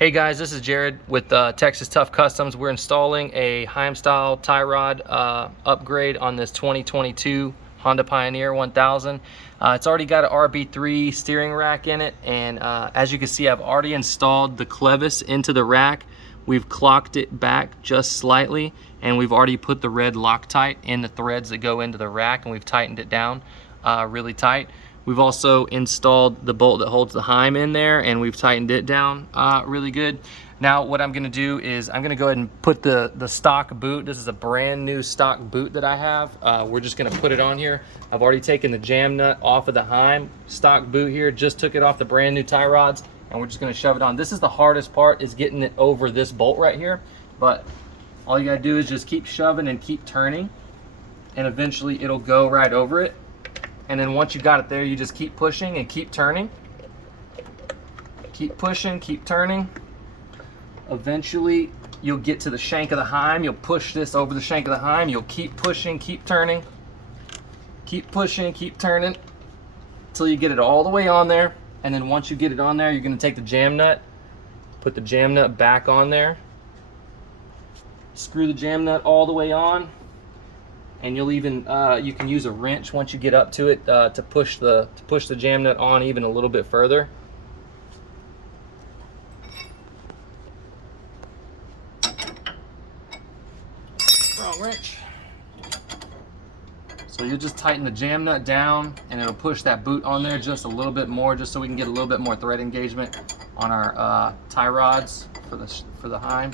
Hey guys, this is Jared with Texas Tough Customs. We're installing a Heim style tie rod upgrade on this 2022 Honda Pioneer 1000. It's already got an RB3 steering rack in it, and as you can see, I've already installed the clevis into the rack. We've clocked it back just slightly, and we've already put the red Loctite in the threads that go into the rack, and we've tightened it down really tight. We've also installed the bolt that holds the Heim in there, and we've tightened it down really good. Now what I'm gonna do is I'm gonna go ahead and put the stock boot. This is a brand new stock boot that I have. We're just gonna put it on here. I've already taken the jam nut off of the Heim stock boot here, just took it off the brand new tie rods, and we're just gonna shove it on. This is the hardest part, is getting it over this bolt right here, but all you gotta do is just keep shoving and keep turning, and eventually it'll go right over it. And then once you got it there, you just keep pushing and keep turning. Keep pushing, keep turning. Eventually, you'll get to the shank of the Heim. You'll push this over the shank of the Heim. You'll keep pushing, keep turning. Keep pushing, keep turning, until you get it all the way on there. And then once you get it on there, you're gonna take the jam nut, put the jam nut back on there. Screw the jam nut all the way on. And you'll even you can use a wrench once you get up to it to push the jam nut on even a little bit further. Wrong wrench. So you'll just tighten the jam nut down, and it'll push that boot on there just a little bit more, just so we can get a little bit more thread engagement on our tie rods for the Heim.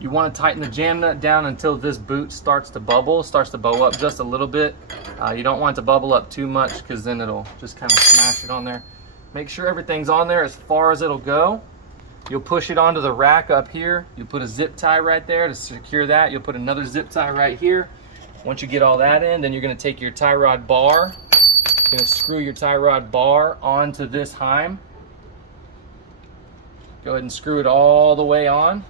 You want to tighten the jam nut down until this boot starts to bubble, starts to bow up just a little bit. You don't want it to bubble up too much, because then it'll just kind of smash it on there. Make sure everything's on there as far as it'll go. You'll push it onto the rack up here. You'll put a zip tie right there to secure that. You'll put another zip tie right here. Once you get all that in, then you're going to take your tie rod bar. You're going to screw your tie rod bar onto this Heim. Go ahead and screw it all the way on.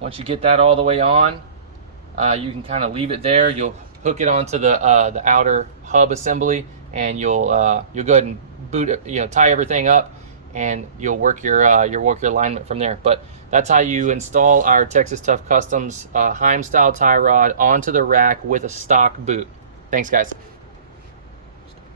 Once you get that all the way on, you can kind of leave it there. You'll hook it onto the outer hub assembly, and you'll go ahead and boot it, tie everything up, and you'll work your alignment from there. But that's how you install our Texas Tough Customs Heim style tie rod onto the rack with a stock boot. Thanks, guys.